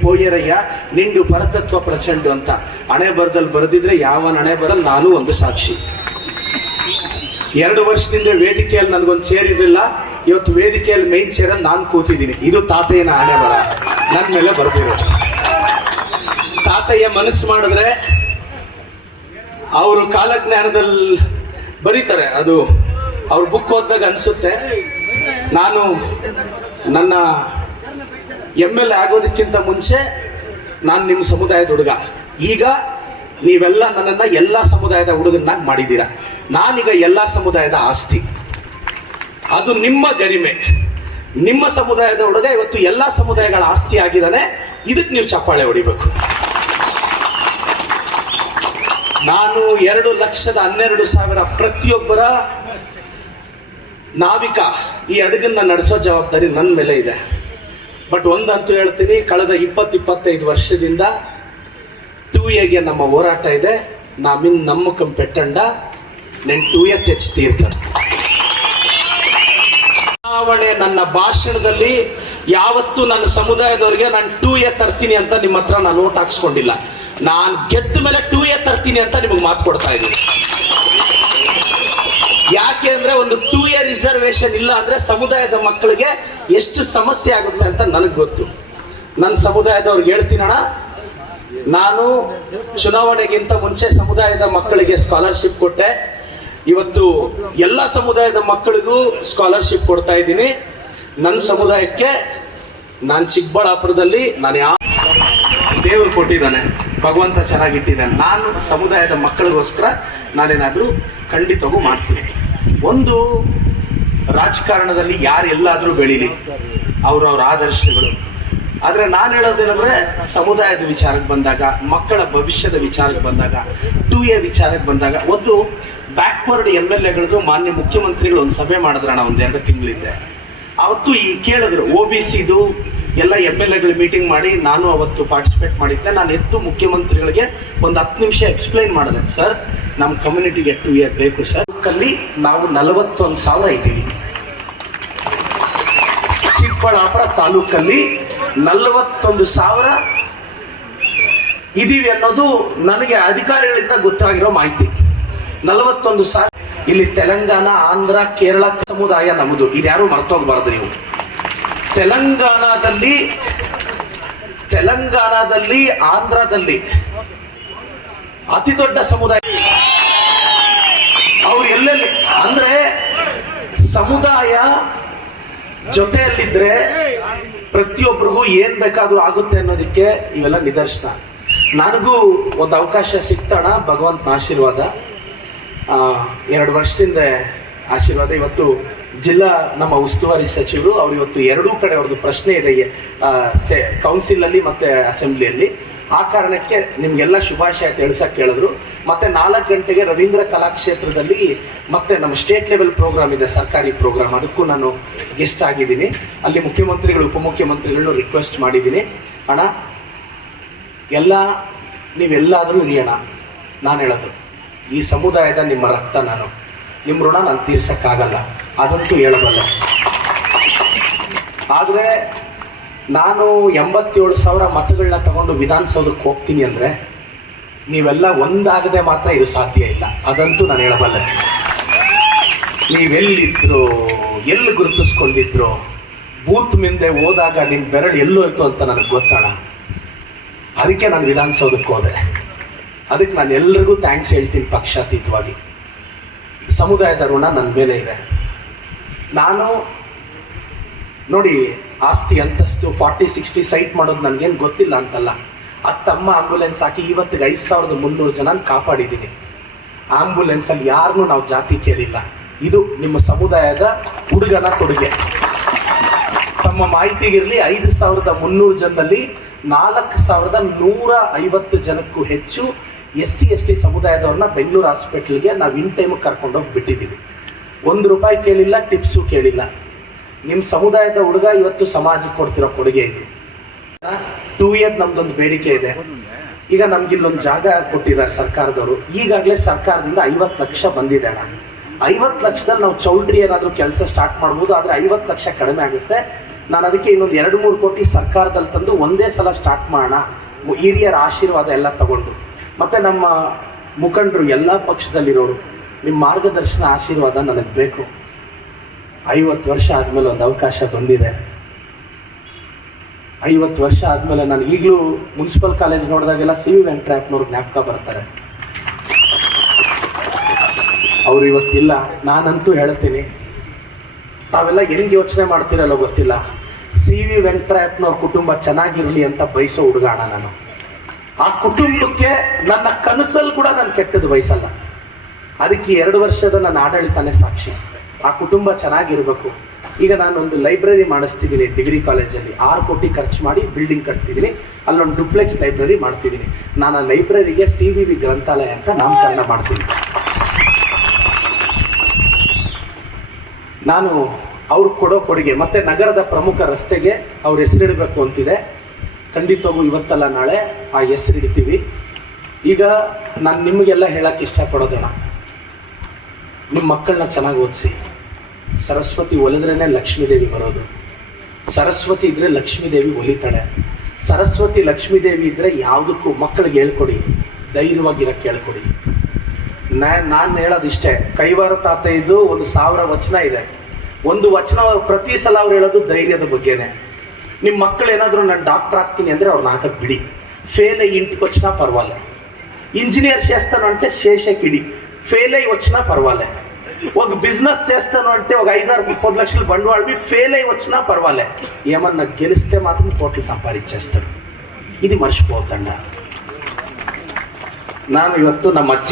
దగ్గరికి ನಿಂಡು ಪರತತ್ವ ಪ್ರಚಂಡ ಅಂತ. ಹಣೆ ಬರದಲ್ಲಿ ಬರೆದಿದ್ರೆ ಯಾವ ಹಣೆ ಬರಲ್ ನಾನು ಒಂದು ಸಾಕ್ಷಿ. ಎರಡು ವರ್ಷದಿಂದ ವೇದಿಕೆಯಲ್ಲಿ ನನಗೊಂದು ಚೇರ್ ಇರಲಿಲ್ಲ ಇವತ್ತು ವೇದಿಕೆಯಲ್ಲಿ ಮೇನ್ ಚೇರ್ ಅಲ್ಲಿ ನಾನು ಕೂತಿದ್ದೀನಿ. ಇದು ತಾತಯ್ಯನ ಹಣೆ ಬರ ನನ್ನ ಮೇಲೆ ಬರ್ದಿರೋದು. ತಾತಯ್ಯ ಮನಸ್ಸು ಮಾಡಿದ್ರೆ ಅವರು ಕಾಲಜ್ಞಾನದಲ್ಲಿ ಬರೀತಾರೆ, ಅದು ಅವ್ರ ಬುಕ್ ಓದ್ದಾಗ ಅನ್ಸುತ್ತೆ. ನಾನು ನನ್ನ ಎಂ ಎಲ್ ಎ ಆಗೋದಕ್ಕಿಂತ ಮುಂಚೆ ನಾನು ನಿಮ್ಮ ಸಮುದಾಯದ ಹುಡುಗ. ಈಗ ನೀವೆಲ್ಲ ನನ್ನನ್ನು ಎಲ್ಲ ಸಮುದಾಯದ ಹುಡುಗನ್ನಾಗಿ ಮಾಡಿದ್ದೀರಾ. ನಾನೀಗ ಎಲ್ಲ ಸಮುದಾಯದ ಆಸ್ತಿ. ಅದು ನಿಮ್ಮ ಗರಿಮೆ. ನಿಮ್ಮ ಸಮುದಾಯದ ಹುಡುಗ ಇವತ್ತು ಎಲ್ಲ ಸಮುದಾಯಗಳ ಆಸ್ತಿ ಆಗಿದ್ದಾನೆ. ಇದಕ್ಕೆ ನೀವು ಚಪ್ಪಾಳೆ ಹೊಡಿಬೇಕು. ನಾನು ಎರಡು ಲಕ್ಷದ ಹನ್ನೆರಡು ಸಾವಿರ ಪ್ರತಿಯೊಬ್ಬರ ನಾವಿಕ ಈ ಅಡುಗನ್ನ ನಡೆಸೋ ಜವಾಬ್ದಾರಿ ನನ್ನ ಮೇಲೆ ಇದೆ. ಬಟ್ ಒಂದಂತೂ ಹೇಳ್ತೀನಿ, ಕಳೆದ ಇಪ್ಪತ್ತು, ಇಪ್ಪತ್ತೈದು ವರ್ಷದಿಂದ ಟೂ ಎಗೆ ನಮ್ಮ ಹೋರಾಟ ಇದೆ. ನಾಮಿನ್ ನಮ್ಮ ಪೆಟ್ಟಂಡ ನೆನ್ ಟೂ ಎ ತೆಚ್ತೀರ್ತಾರೆ ಚುನಾವಣೆ ನನ್ನ ಭಾಷಣದಲ್ಲಿ ಯಾವತ್ತೂ ನನ್ನ ಸಮುದಾಯದವರಿಗೆ ನಾನು ಟೂ ಎ ತರ್ತೀನಿ ಅಂತ ನಿಮ್ಮ ಹತ್ರ ನಾನು ಓಟ್ ಹಾಕ್ಸ್ಕೊಂಡಿಲ್ಲ. ನಾನು ಗೆದ್ದ ಮೇಲೆ ಟೂ ಎ ತರ್ತೀನಿ ಅಂತ ನಿಮಗೆ ಮಾತು ಕೊಡ್ತಾ ಇದ್ದೀನಿ. ಯಾಕೆ ಅಂದ್ರೆ ಒಂದು ಟೂ ಇಯರ್ ರಿಸರ್ವೇಶನ್ ಇಲ್ಲ ಅಂದ್ರೆ ಸಮುದಾಯದ ಮಕ್ಕಳಿಗೆ ಎಷ್ಟು ಸಮಸ್ಯೆ ಆಗುತ್ತೆ ಅಂತ ನನಗೆ ಗೊತ್ತು. ನನ್ನ ಸಮುದಾಯದವ್ರಿಗೆ ಹೇಳ್ತೀನಣ ನಾನು ಚುನಾವಣೆಗಿಂತ ಮುಂಚೆ ಸಮುದಾಯದ ಮಕ್ಕಳಿಗೆ ಸ್ಕಾಲರ್ಶಿಪ್ ಕೊಟ್ಟೆ. ಇವತ್ತು ಎಲ್ಲ ಸಮುದಾಯದ ಮಕ್ಕಳಿಗೂ ಸ್ಕಾಲರ್ಶಿಪ್ ಕೊಡ್ತಾ ಇದ್ದೀನಿ. ನನ್ನ ಸಮುದಾಯಕ್ಕೆ ನಾನು ಚಿಕ್ಕಬಳ್ಳಾಪುರದಲ್ಲಿ, ನಾನು ಯಾವ ದೇವರು ಕೊಟ್ಟಿದ್ದಾನೆ. ಭಗವಂತ ಚೆನ್ನಾಗಿಟ್ಟಿದ್ದಾನೆ. ನಾನು ಸಮುದಾಯದ ಮಕ್ಕಳಿಗೋಸ್ಕರ ನಾನೇನಾದರೂ ಖಂಡಿತವಾಗೂ ಮಾಡ್ತೀನಿ. ಒಂದು ರಾಜಕಾರಣದಲ್ಲಿ ಯಾರೆಲ್ಲಾದರೂ ಬೆಳೀಲಿ ಅವ್ರವ್ರ ಆದರ್ಶಗಳು. ಆದರೆ ನಾನು ಹೇಳೋದೇನಂದ್ರೆ, ಸಮುದಾಯದ ವಿಚಾರಕ್ಕೆ ಬಂದಾಗ, ಮಕ್ಕಳ ಭವಿಷ್ಯದ ವಿಚಾರಕ್ಕೆ ಬಂದಾಗ ಟು ಎ ವಿಚಾರಕ್ಕೆ ಬಂದಾಗ, ಒಂದು ಬ್ಯಾಕ್ವರ್ಡ್ ಎಂ ಎಲ್ ಎಗಳದು ಮಾನ್ಯ ಮುಖ್ಯಮಂತ್ರಿಗಳು ಒಂದು ಸಭೆ ಮಾಡಿದ್ರಣ ಒಂದೆರಡು ತಿಂಗಳಿಂದೆ. ಅವತ್ತು ಈ ಕೇಳಿದ್ರು ಒ ಬಿ ಸಿದು ಎಲ್ಲ ಎಂ ಎಲ್ ಎಗಳು ಮೀಟಿಂಗ್ ಮಾಡಿ ನಾನು ಅವತ್ತು ಪಾರ್ಟಿಸಿಪೇಟ್ ಮಾಡಿದ್ದೆ. ನಾನು ಎದ್ದು ಮುಖ್ಯಮಂತ್ರಿಗಳಿಗೆ ಒಂದು ಹತ್ತು ನಿಮಿಷ ಎಕ್ಸ್ಪ್ಲೈನ್ ಮಾಡಿದೆ. ಸರ್ ನಮ್ಮ ಕಮ್ಯುನಿಟಿಗೆ ಟು ಇಯರ್ ಬೇಕು ಸರ್ ಅಲ್ಲಿ ನಾವು ನಲವತ್ತೊಂದು ಸಾವಿರ ಇದ್ದೀವಿ. ಚಿಕ್ಕಬಳ್ಳಾಪುರ ತಾಲೂಕಲ್ಲಿ ನಲವತ್ತೊಂದು ಸಾವಿರ ಇದೀವಿ ಅನ್ನೋದು ನನಗೆ ಅಧಿಕಾರಿಗಳಿಂದ ಗೊತ್ತಾಗಿರೋ ಮಾಹಿತಿ. ನಲವತ್ತೊಂದು ಸಾವಿರ. ಇಲ್ಲಿ ತೆಲಂಗಾಣ, ಆಂಧ್ರ, ಕೇರಳ ಸಮುದಾಯ ನಮ್ಮದು. ಇದ್ಯಾರು ಮರ್ತೋಗ್ಬಾರ್ದು ನೀವು. ತೆಲಂಗಾಣದಲ್ಲಿ ತೆಲಂಗಾಣದಲ್ಲಿ, ಆಂಧ್ರದಲ್ಲಿ ಅತಿ ದೊಡ್ಡ ಸಮುದಾಯ. ಅವ್ರು ಎಲ್ಲೆಲ್ಲಿ? ಅಂದ್ರೆ ಸಮುದಾಯ ಜೊತೆಯಲ್ಲಿದ್ರೆ ಪ್ರತಿಯೊಬ್ಬರಿಗೂ ಏನ್ ಬೇಕಾದ್ರೂ ಆಗುತ್ತೆ ಅನ್ನೋದಕ್ಕೆ ಇವೆಲ್ಲ ನಿದರ್ಶನ. ನನಗೂ ಒಂದು ಅವಕಾಶ ಸಿಕ್ತಣ ಭಗವಂತನ ಆಶೀರ್ವಾದ. ಎರಡು ವರ್ಷದಿಂದ ಆಶೀರ್ವಾದ. ಇವತ್ತು ಜಿಲ್ಲಾ ನಮ್ಮ ಉಸ್ತುವಾರಿ ಸಚಿವರು, ಅವ್ರು ಇವತ್ತು ಎರಡೂ ಕಡೆ ಅವ್ರದ್ದು ಪ್ರಶ್ನೆ ಇದೆ ಸೆ ಕೌನ್ಸಿಲಲ್ಲಿ ಮತ್ತೆ ಅಸೆಂಬ್ಲಿಯಲ್ಲಿ ಆ ಕಾರಣಕ್ಕೆ ನಿಮ್ಗೆಲ್ಲ ಶುಭಾಶಯ ತಿಳಿಸಕ್ಕೆ ಕೇಳಿದ್ರು. ಮತ್ತೆ ನಾಲ್ಕು ಗಂಟೆಗೆ ರವೀಂದ್ರ ಕಲಾಕ್ಷೇತ್ರದಲ್ಲಿ ಮತ್ತೆ ನಮ್ಮ ಸ್ಟೇಟ್ ಲೆವೆಲ್ ಪ್ರೋಗ್ರಾಮ್ ಇದೆ, ಸರ್ಕಾರಿ ಪ್ರೋಗ್ರಾಮ್ ಅದಕ್ಕೂ ನಾನು ಗೆಸ್ಟ್ ಆಗಿದ್ದೀನಿ. ಅಲ್ಲಿ ಮುಖ್ಯಮಂತ್ರಿಗಳು, ಉಪಮುಖ್ಯಮಂತ್ರಿಗಳನ್ನು ರಿಕ್ವೆಸ್ಟ್ ಮಾಡಿದ್ದೀನಿ. ಅಣ್ಣ, ಎಲ್ಲ, ನೀವೆಲ್ಲಾದರೂ ಇರಿಯೋಣ ನಾನು ಹೇಳೋದು, ಈ ಸಮುದಾಯದ ನಿಮ್ಮ ರಕ್ತ ನಾನು. ನಿಮ್ಮ ಋಣ ನಾನು ತೀರ್ಸೋಕ್ಕಾಗಲ್ಲ. ಅದಂತೂ ಹೇಳಬಲ್ಲ. ಆದರೆ ನಾನು ಎಂಬತ್ತೇಳು ಸಾವಿರ ಮತಗಳನ್ನ ತಗೊಂಡು ವಿಧಾನಸೌಧಕ್ಕೆ ಹೋಗ್ತೀನಿ ಅಂದರೆ ನೀವೆಲ್ಲ ಒಂದಾಗದೆ ಮಾತ್ರ ಇದು ಸಾಧ್ಯ ಇಲ್ಲ. ಅದಂತೂ ನಾನು ಹೇಳಬಲ್ಲೆ. ನೀವೆಲ್ಲಿದ್ರು, ಎಲ್ಲಿ ಗುರುತಿಸ್ಕೊಂಡಿದ್ರು, ಬೂತ್ ಮುಂದೆ ಹೋದಾಗ ನಿಮ್ಮ ಬೆರಳು ಎಲ್ಲೋಯ್ತು ಅಂತ ನನಗೆ ಗೊತ್ತಣ ಅದಕ್ಕೆ ನಾನು ವಿಧಾನಸೌಧಕ್ಕೆ ಹೋದೆ. ಅದಕ್ಕೆ ನಾನು ಎಲ್ರಿಗೂ ಥ್ಯಾಂಕ್ಸ್ ಹೇಳ್ತೀನಿ ಪಕ್ಷಾತೀತವಾಗಿ. ಸಮುದಾಯದ ಋಣ ನನ್ನ ಮೇಲೆ ಇದೆ. ನಾನು ನೋಡಿ ಆಸ್ತಿ ಅಂತಸ್ತು ಫಾರ್ಟಿ, ಸಿಕ್ಸ್ಟಿ ಸೈಟ್ ಮಾಡೋದು ನನಗೇನು ಗೊತ್ತಿಲ್ಲ ಅಂತಲ್ಲ. ಅತ್ತಮ್ಮ ಆಂಬ್ಯುಲೆನ್ಸ್ ಹಾಕಿ ಇವತ್ತಿಗೆ ಐದು ಸಾವಿರದ ಮುನ್ನೂರು ಜನ ಕಾಪಾಡಿದ್ದೀನಿ ಆಂಬುಲೆನ್ಸಲ್ಲಿ ಯಾರನ್ನೂ ನಾವು ಜಾತಿ ಕೇಳಿಲ್ಲ. ಇದು ನಿಮ್ಮ ಸಮುದಾಯದ ಹುಡುಗನ ಕೊಡುಗೆ. ತಮ್ಮ ಮಾಹಿತಿಗಿರಲಿ ಐದು ಸಾವಿರದ ಮುನ್ನೂರು ಜನದಲ್ಲಿ ನಾಲ್ಕು ಸಾವಿರದ ನೂರ ಐವತ್ತು ಜನಕ್ಕೂ ಹೆಚ್ಚು ಎಸ್ ಸಿ ಎಸ್ ಟಿ ಸಮುದಾಯದವ್ರನ್ನ ಬೆಂಗಳೂರು ಹಾಸ್ಪಿಟ್ಲ್ಗೆ ನಾವು ಇನ್ ಟೈಮ್ ಕರ್ಕೊಂಡೋಗಿ ಬಿಟ್ಟಿದ್ದೀವಿ ಒಂದು ರೂಪಾಯಿ ಕೇಳಿಲ್ಲ, ಟಿಪ್ಸು ಕೇಳಿಲ್ಲ. ನಿಮ್ಮ ಸಮುದಾಯದ ಹುಡುಗ ಇವತ್ತು ಸಮಾಜಕ್ಕೆ ಕೊಡ್ತಿರೋ ಕೊಡುಗೆ ಇದು. ಟೂ ಇಯರ್ ನಮ್ದೊಂದು ಬೇಡಿಕೆ ಇದೆ. ಈಗ ನಮ್ಗೆ ಇಲ್ಲೊಂದು ಜಾಗ ಕೊಟ್ಟಿದ್ದಾರೆ ಸರ್ಕಾರದವರು. ಈಗಾಗಲೇ ಸರ್ಕಾರದಿಂದ ಐವತ್ತು ಲಕ್ಷ ಬಂದಿದೆ ಅಣ್ಣ. ಐವತ್ತು ಲಕ್ಷದಲ್ಲಿ ನಾವು ಚೌಲ್ಟ್ರಿ ಏನಾದರೂ ಕೆಲಸ ಸ್ಟಾರ್ಟ್ ಮಾಡ್ಬೋದು, ಆದರೆ ಐವತ್ತು ಲಕ್ಷ ಕಡಿಮೆ ಆಗುತ್ತೆ. ನಾನು ಅದಕ್ಕೆ ಇನ್ನೊಂದು ಎರಡು ಮೂರು ಕೋಟಿ ಸರ್ಕಾರದಲ್ಲಿ ತಂದು ಒಂದೇ ಸಲ ಸ್ಟಾರ್ಟ್ ಮಾಡೋಣ. ಹಿರಿಯರ ಆಶೀರ್ವಾದ ಎಲ್ಲ ತಗೊಂಡು. ಮತ್ತು ನಮ್ಮ ಮುಖಂಡರು ಎಲ್ಲ ಪಕ್ಷದಲ್ಲಿರೋರು ನಿಮ್ಮ ಮಾರ್ಗದರ್ಶನ ಆಶೀರ್ವಾದ ನನಗೆ ಬೇಕು. ಐವತ್ತು ವರ್ಷ ಆದಮೇಲೆ ಒಂದು ಅವಕಾಶ ಬಂದಿದೆ. ಐವತ್ತು ವರ್ಷ ಆದಮೇಲೆ ನಾನು ಈಗಲೂ ಮುನ್ಸಿಪಲ್ ಕಾಲೇಜ್ ನೋಡಿದಾಗೆಲ್ಲ ಸಿ ವಿ ವೆಂಕಟರಾಯಪ್ಪನವ್ರು ಜ್ಞಾಪಕ ಬರ್ತಾರೆ. ಅವರು ಇವತ್ತಿಲ್ಲ, ನಾನಂತೂ ಹೇಳ್ತೀನಿ. ತಾವೆಲ್ಲ ಹೆಂಗೆ ಯೋಚನೆ ಮಾಡ್ತೀರಲ್ಲೋ ಗೊತ್ತಿಲ್ಲ. ಸಿ ವಿ ವೆಂಕಟರಾಯಪ್ಪನವ್ರ ಕುಟುಂಬ ಚೆನ್ನಾಗಿರಲಿ ಅಂತ ಬಯಸೋ ಹುಡುಗಾಣ ನಾನು. ಆ ಕುಟುಂಬಕ್ಕೆ ನನ್ನ ಕನಸಲ್ಲಿ ಕೂಡ ನಾನು ಕೆಟ್ಟದ್ದು ಬಯಸಲ್ಲ. ಅದಕ್ಕೆ ಎರಡು ವರ್ಷದ ನನ್ನ ಆಡಳಿತನೇ ಸಾಕ್ಷಿ. ಆ ಕುಟುಂಬ ಚೆನ್ನಾಗಿರಬೇಕು. ಈಗ ನಾನೊಂದು ಲೈಬ್ರರಿ ಮಾಡಿಸ್ತಿದ್ದೀನಿ ಡಿಗ್ರಿ ಕಾಲೇಜಲ್ಲಿ. ಆರು ಕೋಟಿ ಖರ್ಚು ಮಾಡಿ ಬಿಲ್ಡಿಂಗ್ ಕಟ್ತಿದ್ದೀನಿ. ಅಲ್ಲೊಂದು ಡುಪ್ಲೆಕ್ಸ್ ಲೈಬ್ರರಿ ಮಾಡ್ತಿದ್ದೀನಿ. ನಾನು ಆ ಲೈಬ್ರರಿಗೆ ಸಿ ವಿ ವಿ ಗ್ರಂಥಾಲಯ ಅಂತ ನಾಮಕರಣ ಮಾಡ್ತೀನಿ. ನಾನು ಅವ್ರು ಕೊಡೋ ಕೊಡುಗೆ, ಮತ್ತೆ ನಗರದ ಪ್ರಮುಖ ರಸ್ತೆಗೆ ಅವ್ರ ಹೆಸರಿಡಬೇಕು ಅಂತಿದೆ. ಖಂಡಿತವಾಗೂ ಇವತ್ತಲ್ಲ, ನಾಳೆ ಆ ಹೆಸರಿಡ್ತೀವಿ ಈಗ ನಾನು ನಿಮಗೆಲ್ಲ ಹೇಳಕ್ಕೆ ಇಷ್ಟಪಡೋದಣ್ಣ ನಿಮ್ಮ ಮಕ್ಕಳನ್ನ ಚೆನ್ನಾಗಿ ಓದಿಸಿ. ಸರಸ್ವತಿ ಒಲಿದ್ರೇ ಲಕ್ಷ್ಮೀದೇವಿ ಬರೋದು. ಸರಸ್ವತಿ ಇದ್ರೆ ಲಕ್ಷ್ಮೀದೇವಿ ಒಲಿತಾಳೆ. ಸರಸ್ವತಿ ಲಕ್ಷ್ಮೀದೇವಿ ಇದ್ರೆ ಯಾವುದಕ್ಕೂ ಮಕ್ಕಳಿಗೆ ಹೇಳ್ಕೊಡಿ. ಧೈರ್ಯವಾಗಿರೋಕ್ಕೆ ಹೇಳ್ಕೊಡಿ ನಾನು ಹೇಳೋದಿಷ್ಟೇ, ಕೈವಾರ ತಾತ ಒಂದು ಸಾವಿರ ವಚನ ಇದೆ. ಒಂದು ವಚನ ಪ್ರತಿ ಸಲ ಅವ್ರು ಹೇಳೋದು ಧೈರ್ಯದ ಬಗ್ಗೆನೆ. ನಿಮ್ಮ ಮಕ್ಕಳು ಏನಾದರೂ ನಾನು ಡಾಕ್ಟರ್ ಆಗ್ತೀನಿ ಅಂದರೆ ಅವ್ರನ್ನ ಹಾಕಕ್ಕೆ ಬಿಡಿ ಫೇಲ್ ಇಂಟಿಗೆ వచ్చినా ಪರವಾಗಿಲ್ಲ ఇంజనీర్ చేస్తాను అంటే శేషకిడి ఫెయిల్ అయ్యి వచ్చినా పర్వాలే ఒక బిజినెస్ చేస్తాను అంటే ఒక ఐదారు పది లక్షలు బండవాళ్ళవి ఫెయిల్ అయ్యి వచ్చినా పర్వాలే ఏమన్నా గెలిస్తే మాత్రం కోట్లు సంపాదించేస్తాడు ఇది మర్చిపోద్దండ ನಾನು ಇವತ್ತು ನಮ್ಮ ಅಜ್ಜಿ